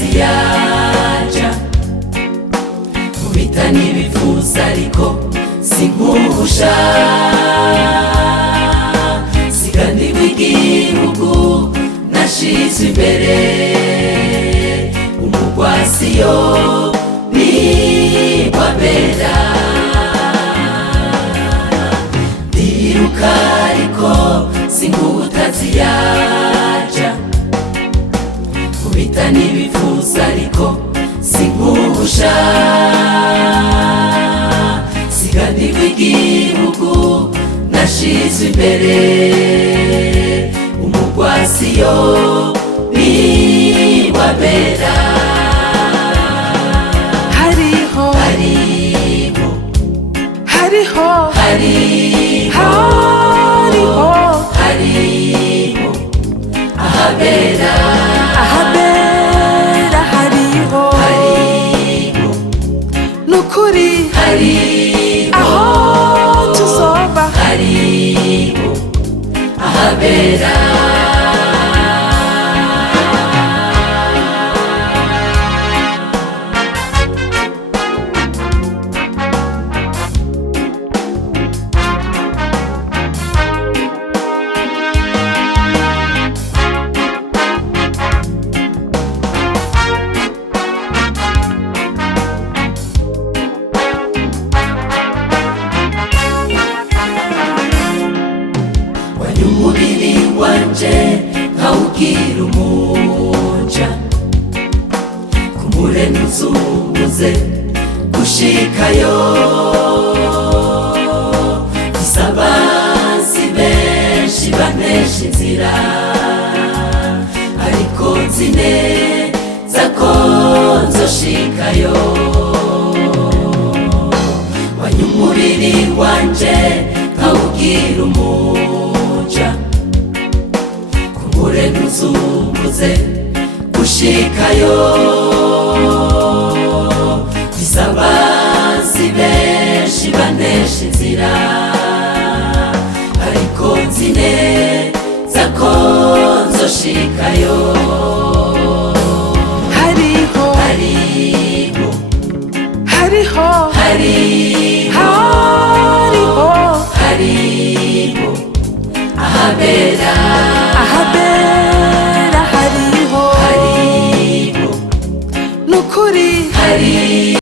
umugwazi yaja kubita n'ibifuza ariko sinkuhusha siganirwa igihugu nashize imbere umugwazi yo niwabera ndiruka ariko sinkutazi yaja kubita n'ibifuza ariko sinkuhusha siganirwa igihugu nashize imbere umugwazi yo niwabera hariho ahabera hariho nukuri aho tuzoba ahabera umubiri wanje nkawugira umuja kumure ntuzumbuze gushikayo isabazi benshi bantesha inzira ariko nzi neza ko nzoshikayo wanya umubiri wanje nkawugira umuja kumure ntuzumbuze gushikayo isabazi benshi bantesha inzira ariko nzi neza ko nzoshikayo hariho ahabera